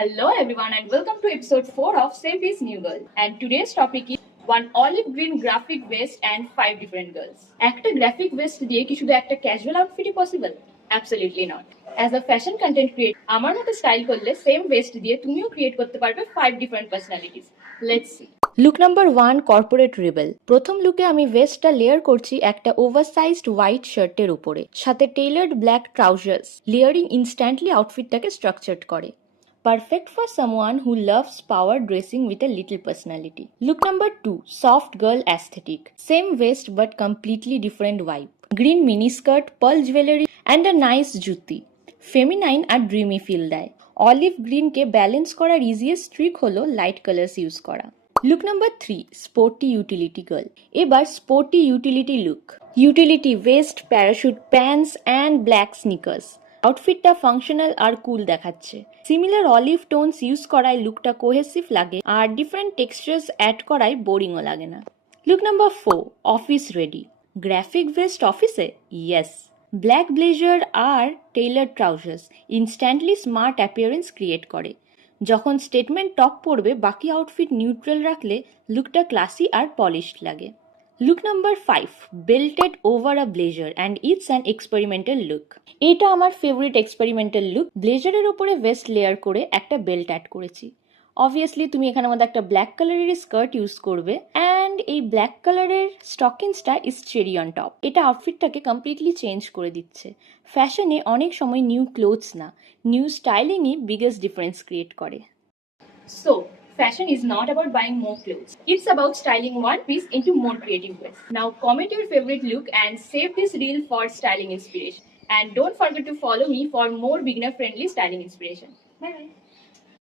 Hello everyone and welcome to episode 4 of Save This New Girl. And today's topic is one olive green graphic vest and 5 different girls. একটা graphic vest দিয়ে কি শুধু একটা casual outfit possible? Absolutely not. As a fashion content creator, আমার মতো style করলে same vest দিয়ে তুমিও ক্রিয়েট করতে পারবে 5 different personalities. Let's see. Look number 1 corporate rebel. প্রথম লুকে আমি ভেস্টটা লেয়ার করছি একটা ওভারসাইজড হোয়াইট শার্টের উপরে, সাথে tailored black trousers. Layering instantly আউটফিটটাকে স্ট্রাকচার্ড করে। Perfect for someone who loves power dressing with a little personality. Look number 2, soft girl aesthetic. Same waist but completely different vibe. Green miniskirt, pearl jewelry and a nice juti. Feminine আর dreamy feel দেয়। Olive গ্রিনকে balance করার easiest trick হলো light colours use করা। Look number 3, sporty utility girl. এবার sporty utility look. Utility vest, parachute pants and black sneakers. আউটফিটটা functional আর cool দেখাচ্ছে। সিমিলার অলিভ টোনস ইউজ করায় লুকটা কোহেসিভ লাগে আর ডিফারেন্ট টেক্সচার্স অ্যাড করায় বোরিংও লাগে না। Look number 4, office ready. Graphic vest অফিসে? ইয়েস। ব্ল্যাক ব্লেজার আর tailor trousers instantly smart appearance create করে। যখন স্টেটমেন্ট টপ পড়বে, বাকি আউটফিট নিউট্রাল রাখলে লুকটা ক্লাসি আর পলিশড লাগে। Look number 5, belted over a blazer and it's an experimental look. এটা আমার ফেভারিট এক্সপেরিমেন্টাল লুক। ব্লেজারের ওপরে ভেস্ট লেয়ার করে একটা বেল্ট অ্যাড করেছি। অবভিয়াসলি তুমি এখানে মধ্যে একটা ব্ল্যাক কালারের স্কার্ট ইউজ করবে অ্যান্ড এই ব্ল্যাক কালারের স্টকিংসটা ইজ চেরি অন টপ। এটা আউটফিটটাকে কমপ্লিটলি চেঞ্জ করে দিচ্ছে। ফ্যাশনে অনেক সময় নিউ ক্লোথস না, নিউ স্টাইলিংই বিগেস্ট ডিফারেন্স ক্রিয়েট করে। So, fashion is not about buying more clothes. It's about styling one piece into more creative ways. Now comment your favorite look and save this reel for styling inspiration. And don't forget to follow me for more beginner friendly styling inspiration. Bye bye.